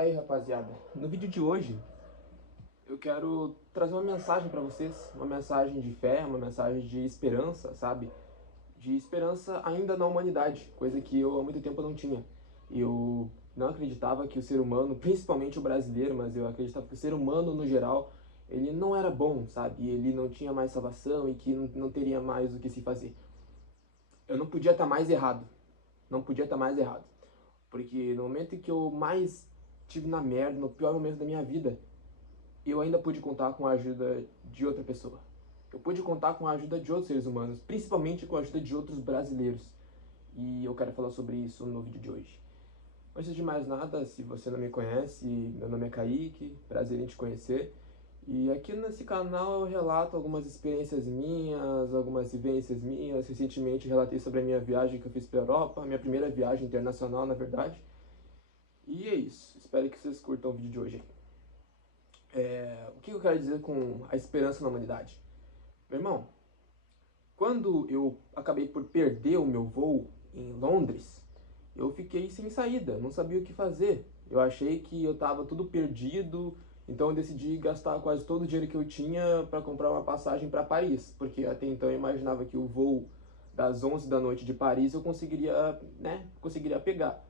Aí, rapaziada, no vídeo de hoje eu quero trazer uma mensagem pra vocês, uma mensagem de fé, uma mensagem de esperança, sabe? De esperança ainda na humanidade, coisa que eu há muito tempo não tinha. Eu não acreditava que o ser humano, principalmente o brasileiro, mas eu acreditava que o ser humano no geral, ele não era bom, sabe? Ele não tinha mais salvação e que não teria mais o que se fazer. Eu não podia estar mais errado, não podia estar mais errado. Porque no momento em que eu mais tive na merda, no pior momento da minha vida, eu ainda pude contar com a ajuda de outra pessoa. Eu pude contar com a ajuda de outros seres humanos, principalmente com a ajuda de outros brasileiros. E eu quero falar sobre isso no vídeo de hoje. Antes de mais nada, se você não me conhece, meu nome é Kaique, prazer em te conhecer. E aqui nesse canal eu relato algumas experiências minhas, algumas vivências minhas. Recentemente relatei sobre a minha viagem que eu fiz para a Europa, minha primeira viagem internacional, na verdade. E é isso, espero que vocês curtam o vídeo de hoje. O que eu quero dizer com a esperança na humanidade? Meu irmão, quando eu acabei por perder o meu voo em Londres, eu fiquei sem saída, não sabia o que fazer. Eu achei que eu estava tudo perdido, então eu decidi gastar quase todo o dinheiro que eu tinha para comprar uma passagem para Paris, porque até então eu imaginava que o voo das 11 da noite de Paris eu conseguiria pegar.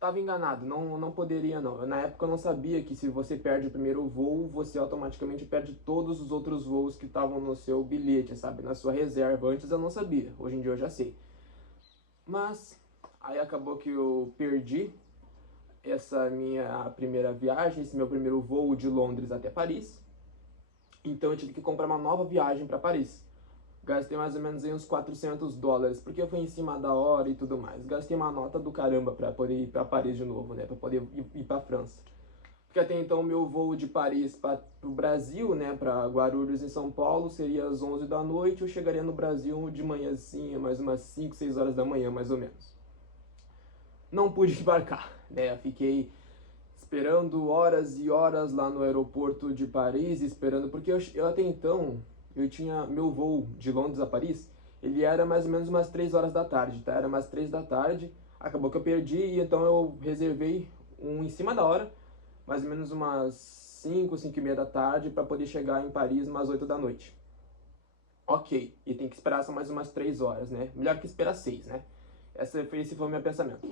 Tava enganado, não poderia não. Na época eu não sabia que se você perde o primeiro voo, você automaticamente perde todos os outros voos que estavam no seu bilhete, sabe? Na sua reserva. Antes eu não sabia, hoje em dia eu já sei. Mas aí acabou que eu perdi essa minha primeira viagem, esse meu primeiro voo de Londres até Paris. Então eu tive que comprar uma nova viagem para Paris. Gastei mais ou menos aí uns US$ 400, porque foi em cima da hora e tudo mais. Gastei uma nota do caramba para poder ir para Paris de novo, né? Para poder ir para França. Porque até então o meu voo de Paris para o Brasil, né? Para Guarulhos em São Paulo, seria às 11 da noite. Eu chegaria no Brasil de manhãzinha, mais umas 5, 6 horas da manhã, mais ou menos. Não pude embarcar, né? Eu fiquei esperando horas e horas lá no aeroporto de Paris, esperando, porque eu até então, eu tinha meu voo de Londres a Paris, ele era mais ou menos umas 3 horas da tarde, tá? Era umas 3 da tarde, acabou que eu perdi, e então eu reservei um em cima da hora, mais ou menos umas 5, 5 e meia da tarde, para poder chegar em Paris umas 8 da noite. Ok, e tem que esperar só mais umas 3 horas, né? Melhor que esperar 6, né? Esse foi o meu pensamento.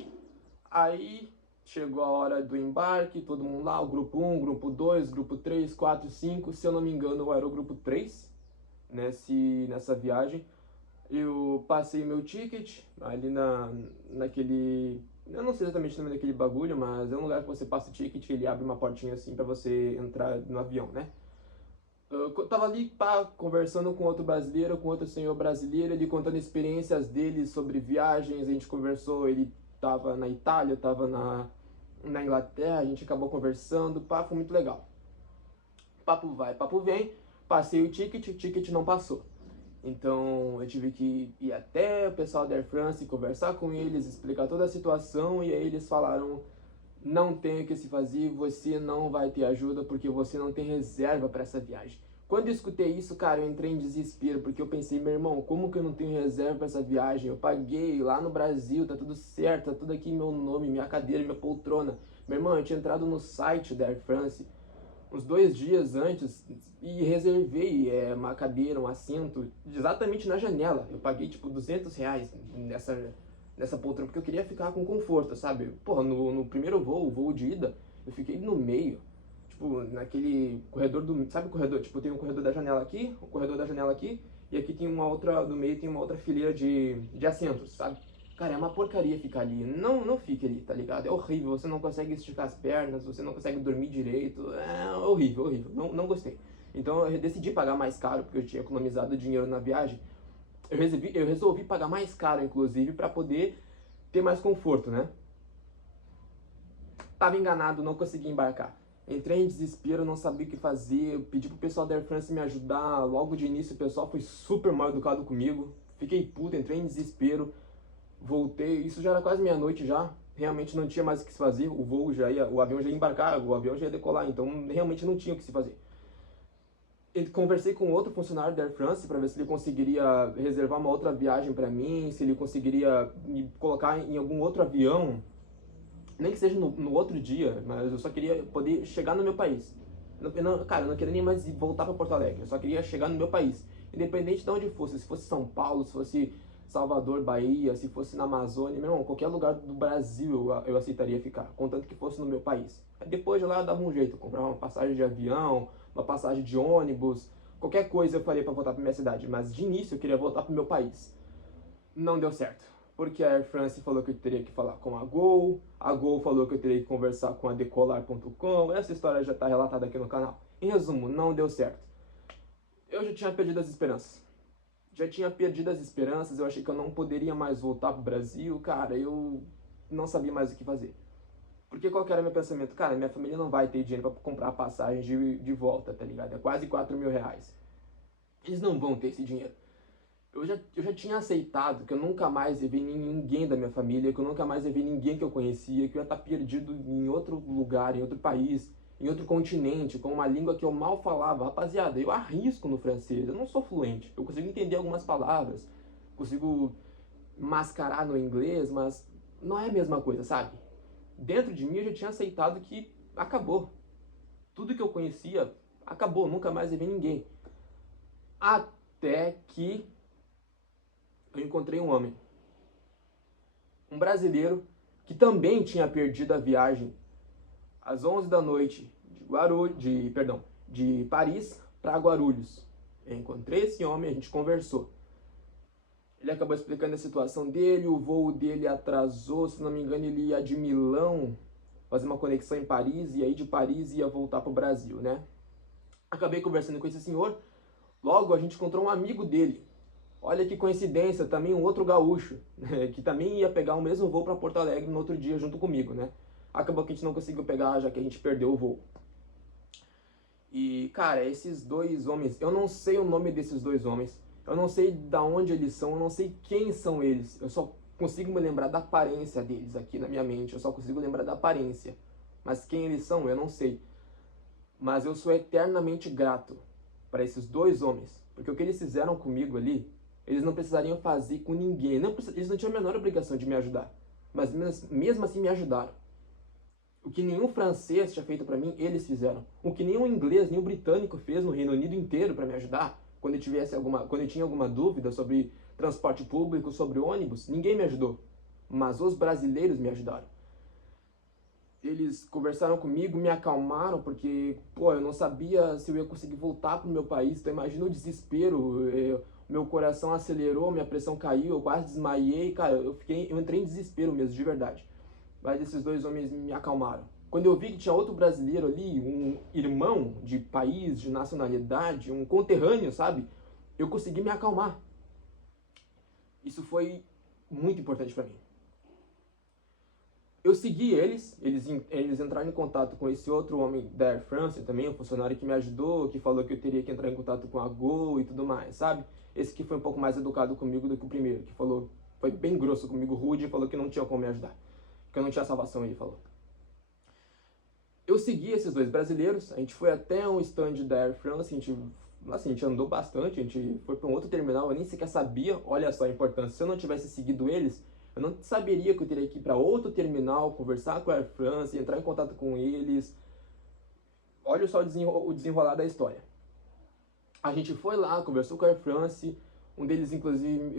Aí chegou a hora do embarque, todo mundo lá, o grupo 1, grupo 2, grupo 3, 4, 5. Se eu não me engano, eu era o grupo 3 nessa viagem. Eu passei meu ticket ali naquele... Eu não sei exatamente o nome daquele bagulho, mas é um lugar que você passa o ticket e ele abre uma portinha assim pra você entrar no avião, né? Eu tava ali, pá, conversando com outro brasileiro, com outro senhor brasileiro, ele contando experiências dele sobre viagens, a gente conversou, ele tava na Itália, eu tava na Inglaterra, a gente acabou conversando, pá, foi muito legal. Papo vai, papo vem, passei o ticket não passou. Então eu tive que ir até o pessoal da Air France, conversar com eles, explicar toda a situação, e aí eles falaram: não tem o que se fazer, você não vai ter ajuda porque você não tem reserva para essa viagem. Quando eu escutei isso, cara, eu entrei em desespero, porque eu pensei: meu irmão, como que eu não tenho reserva para essa viagem? Eu paguei lá no Brasil, tá tudo certo, tá tudo aqui meu nome, minha cadeira, minha poltrona. Meu irmão, eu tinha entrado no site da Air France uns 2 dias antes e reservei uma cadeira, um assento, exatamente na janela. Eu paguei tipo R$ 200 nessa poltrona, porque eu queria ficar com conforto, sabe? Porra, no primeiro voo, o voo de ida, eu fiquei no meio, tipo, naquele corredor do... Sabe o corredor? Tipo, tem um corredor da janela aqui, o corredor da janela aqui, e aqui tem uma outra, no meio tem uma outra fileira de assentos, sabe? Cara, é uma porcaria ficar ali. Não fique ali, tá ligado? É horrível, você não consegue esticar as pernas, você não consegue dormir direito. É horrível, horrível. Não gostei. Então eu decidi pagar mais caro, porque eu tinha economizado dinheiro na viagem. Eu resolvi pagar mais caro, inclusive, para poder ter mais conforto, né? Tava enganado, não consegui embarcar. Entrei em desespero, não sabia o que fazer. Eu pedi pro pessoal da Air France me ajudar. Logo de início, o pessoal foi super mal educado comigo. Fiquei puto, entrei em desespero. Voltei, isso já era quase meia-noite já. Realmente não tinha mais o que se fazer. O avião já ia embarcar, o avião já ia decolar. Então realmente não tinha o que se fazer. Conversei com outro funcionário da Air France para ver se ele conseguiria reservar uma outra viagem para mim, se ele conseguiria me colocar em algum outro avião Nem que seja no outro dia, mas eu só queria poder chegar no meu país. Cara, eu não queria nem mais voltar para Porto Alegre, eu só queria chegar no meu país. Independente de onde fosse, se fosse São Paulo, se fosse Salvador, Bahia, se fosse na Amazônia, meu irmão, qualquer lugar do Brasil eu aceitaria ficar, contanto que fosse no meu país. Aí depois de lá eu dava um jeito, eu comprava uma passagem de avião, uma passagem de ônibus, qualquer coisa eu faria para voltar para minha cidade, mas de início eu queria voltar para o meu país. Não deu certo, porque a Air France falou que eu teria que falar com a Gol falou que eu teria que conversar com a Decolar.com, essa história já está relatada aqui no canal. Em resumo, não deu certo. Eu já tinha perdido as esperanças. Já tinha perdido as esperanças, eu achei que eu não poderia mais voltar pro Brasil, cara, eu não sabia mais o que fazer. Porque qual que era meu pensamento? Cara, minha família não vai ter dinheiro para comprar passagem de volta, tá ligado? É quase 4.000 reais. Eles não vão ter esse dinheiro. Eu já tinha aceitado que eu nunca mais ia ver ninguém da minha família, que eu nunca mais ia ver ninguém que eu conhecia, que eu ia estar perdido em outro lugar, em outro país, em outro continente, com uma língua que eu mal falava. Rapaziada, eu arrisco no francês, eu não sou fluente, eu consigo entender algumas palavras, consigo mascarar no inglês, mas não é a mesma coisa, sabe? Dentro de mim eu já tinha aceitado que acabou. Tudo que eu conhecia acabou, nunca mais ia ver ninguém. Até que eu encontrei um homem, um brasileiro que também tinha perdido a viagem às 11 da noite de Paris para Guarulhos. Eu encontrei esse homem, a gente conversou. Ele acabou explicando a situação dele, o voo dele atrasou, se não me engano ele ia de Milão fazer uma conexão em Paris e aí de Paris ia voltar para o Brasil, né? Acabei conversando com esse senhor, logo a gente encontrou um amigo dele. Olha que coincidência, também um outro gaúcho, né, que também ia pegar o mesmo voo para Porto Alegre no outro dia junto comigo, né? Acabou que a gente não conseguiu pegar, já que a gente perdeu o voo. E, cara, esses dois homens, eu não sei o nome desses dois homens, eu não sei da onde eles são, eu não sei quem são eles, eu só consigo me lembrar da aparência deles aqui na minha mente, eu só consigo lembrar da aparência. Mas quem eles são, eu não sei. Mas eu sou eternamente grato para esses dois homens, porque o que eles fizeram comigo ali, eles não precisariam fazer com ninguém. Eles não tinham a menor obrigação de me ajudar. Mas mesmo assim me ajudaram. O que nenhum francês tinha feito para mim, eles fizeram. O que nenhum inglês, nenhum britânico fez no Reino Unido inteiro para me ajudar. Quando eu tinha alguma dúvida sobre transporte público, sobre ônibus, ninguém me ajudou. Mas os brasileiros me ajudaram. Eles conversaram comigo, me acalmaram, porque, pô, eu não sabia se eu ia conseguir voltar pro meu país. Então imagina o desespero. Meu coração acelerou, minha pressão caiu, eu quase desmaiei, cara, eu entrei em desespero mesmo, de verdade. Mas esses dois homens me acalmaram. Quando eu vi que tinha outro brasileiro ali, um irmão de país, de nacionalidade, um conterrâneo, sabe? Eu consegui me acalmar. Isso foi muito importante para mim. Eu segui eles entraram em contato com esse outro homem da Air France também, um funcionário que me ajudou, que falou que eu teria que entrar em contato com a Gol e tudo mais, sabe? Esse que foi um pouco mais educado comigo do que o primeiro, que falou, foi bem grosso comigo, rude, e falou que não tinha como me ajudar, que eu não tinha salvação, ele falou. Eu segui esses dois brasileiros, a gente foi até um stand da Air France, a gente andou bastante, a gente foi para um outro terminal, eu nem sequer sabia, olha só a importância, se eu não tivesse seguido eles, eu não saberia que eu teria que ir para outro terminal, conversar com a Air France, entrar em contato com eles. Olha só o desenrolar da história. A gente foi lá, conversou com a Air France, um deles, inclusive,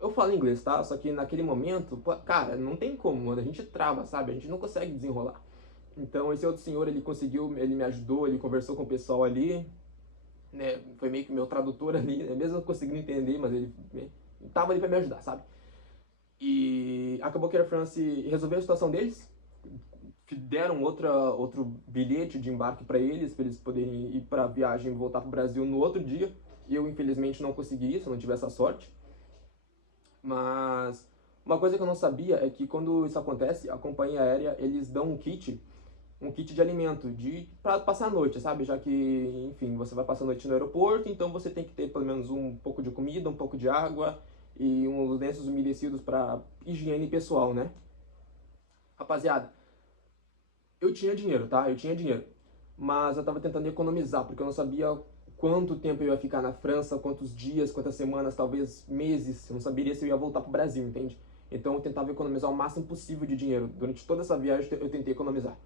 eu falo inglês, tá? Só que naquele momento, cara, não tem como, mano, a gente trava, sabe? A gente não consegue desenrolar. Então, esse outro senhor, ele me ajudou, ele conversou com o pessoal ali, né? Foi meio que meu tradutor ali, né? Mesmo eu conseguindo entender, mas ele tava ali para me ajudar, sabe? E acabou que a Air France resolveu a situação deles, deram outro bilhete de embarque para eles poderem ir para a viagem e voltar para o Brasil no outro dia. E eu, infelizmente, não consegui isso, não tive essa sorte. Mas uma coisa que eu não sabia é que quando isso acontece, a companhia aérea, eles dão um kit de alimento para passar a noite, sabe? Já que, enfim, você vai passar a noite no aeroporto, então você tem que ter pelo menos um pouco de comida, um pouco de água e uns lenços umedecidos para higiene pessoal, né? Rapaziada, eu tinha dinheiro, tá? Eu tinha dinheiro. Mas eu tava tentando economizar, porque eu não sabia quanto tempo eu ia ficar na França, quantos dias, quantas semanas, talvez meses. Eu não saberia se eu ia voltar pro Brasil, entende? Então eu tentava economizar o máximo possível de dinheiro. Durante toda essa viagem eu tentei economizar.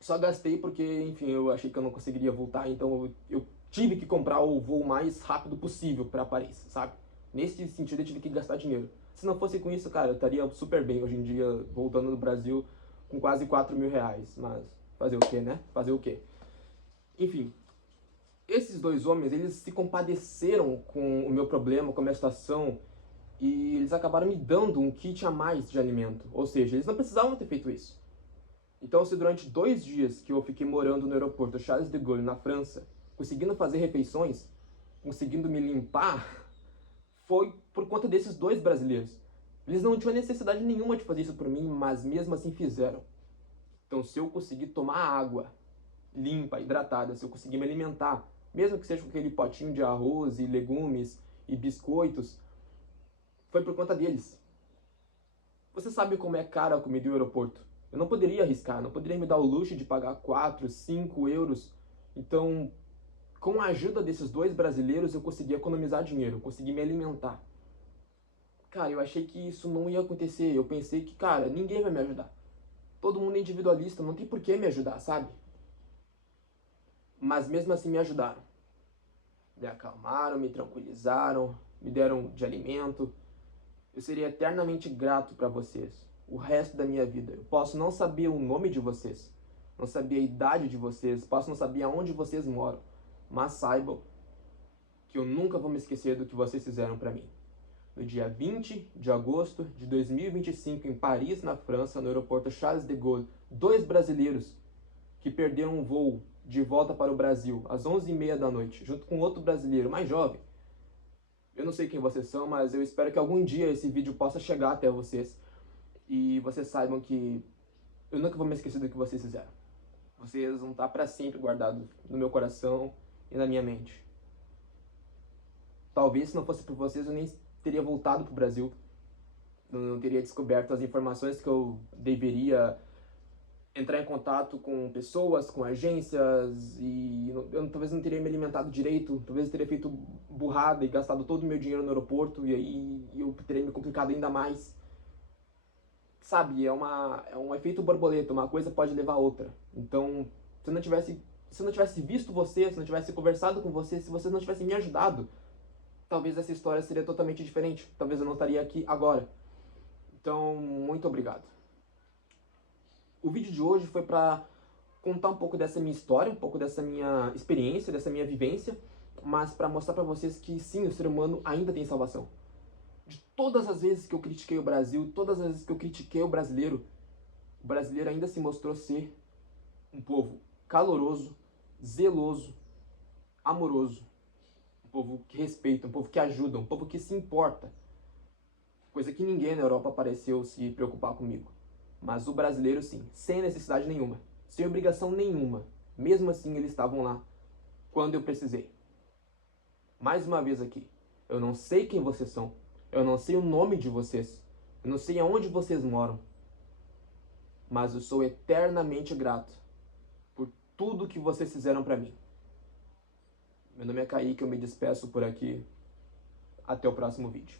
Só gastei porque, enfim, eu achei que eu não conseguiria voltar, então eu tive que comprar o voo mais rápido possível para Paris, sabe? Nesse sentido eu tive que gastar dinheiro. Se não fosse com isso, cara, eu estaria super bem hoje em dia, voltando no Brasil com quase 4 mil reais. Mas fazer o quê, né? Fazer o quê? Enfim, esses dois homens, eles se compadeceram com o meu problema, com a minha situação, e eles acabaram me dando um kit a mais de alimento. Ou seja, eles não precisavam ter feito isso. Então, se durante 2 dias que eu fiquei morando no aeroporto Charles de Gaulle, na França, conseguindo fazer refeições, conseguindo me limpar, foi por conta desses dois brasileiros. Eles não tinham necessidade nenhuma de fazer isso por mim, mas mesmo assim fizeram. Então, se eu conseguir tomar água limpa, hidratada, se eu conseguir me alimentar, mesmo que seja com aquele potinho de arroz e legumes e biscoitos, foi por conta deles. Você sabe como é cara a comida no aeroporto. Eu não poderia arriscar, não poderia me dar o luxo de pagar 4, 5 euros. Então, com a ajuda desses dois brasileiros, eu consegui economizar dinheiro, eu consegui me alimentar. Cara, eu achei que isso não ia acontecer. Eu pensei que, cara, ninguém vai me ajudar. Todo mundo é individualista, não tem por que me ajudar, sabe? Mas mesmo assim me ajudaram. Me acalmaram, me tranquilizaram, me deram de alimento. Eu seria eternamente grato para vocês o resto da minha vida. Eu posso não saber o nome de vocês, não saber a idade de vocês, posso não saber aonde vocês moram, mas saibam que eu nunca vou me esquecer do que vocês fizeram para mim. No dia 20 de agosto de 2025, em Paris, na França, no aeroporto Charles de Gaulle, dois brasileiros que perderam um voo de volta para o Brasil às 11h30 da noite, junto com outro brasileiro mais jovem. Eu não sei quem vocês são, mas eu espero que algum dia esse vídeo possa chegar até vocês e vocês saibam que eu nunca vou me esquecer do que vocês fizeram. Vocês vão estar para sempre guardados no meu coração e na minha mente. Talvez se não fosse por vocês eu nem teria voltado para o Brasil, não teria descoberto as informações que eu deveria entrar em contato com pessoas, com agências, e eu talvez não teria me alimentado direito, talvez eu teria feito burrada e gastado todo o meu dinheiro no aeroporto, e aí eu teria me complicado ainda mais. Sabe, é um efeito borboleta, uma coisa pode levar a outra. Então, se eu não tivesse visto você, se não tivesse conversado com você, se vocês não tivessem me ajudado, talvez essa história seria totalmente diferente, talvez eu não estaria aqui agora. Então, muito obrigado. O vídeo de hoje foi para contar um pouco dessa minha história, um pouco dessa minha experiência, dessa minha vivência, mas para mostrar para vocês que sim, o ser humano ainda tem salvação. De todas as vezes que eu critiquei o Brasil, todas as vezes que eu critiquei o brasileiro ainda se mostrou ser um povo caloroso, zeloso, amoroso, um povo que respeita, um povo que ajuda, um povo que se importa. Coisa que ninguém na Europa pareceu se preocupar comigo. Mas o brasileiro sim, sem necessidade nenhuma, sem obrigação nenhuma. Mesmo assim eles estavam lá quando eu precisei. Mais uma vez aqui, eu não sei quem vocês são, eu não sei o nome de vocês, eu não sei aonde vocês moram, mas eu sou eternamente grato por tudo que vocês fizeram para mim. Meu nome é Kaique, eu me despeço por aqui. Até o próximo vídeo.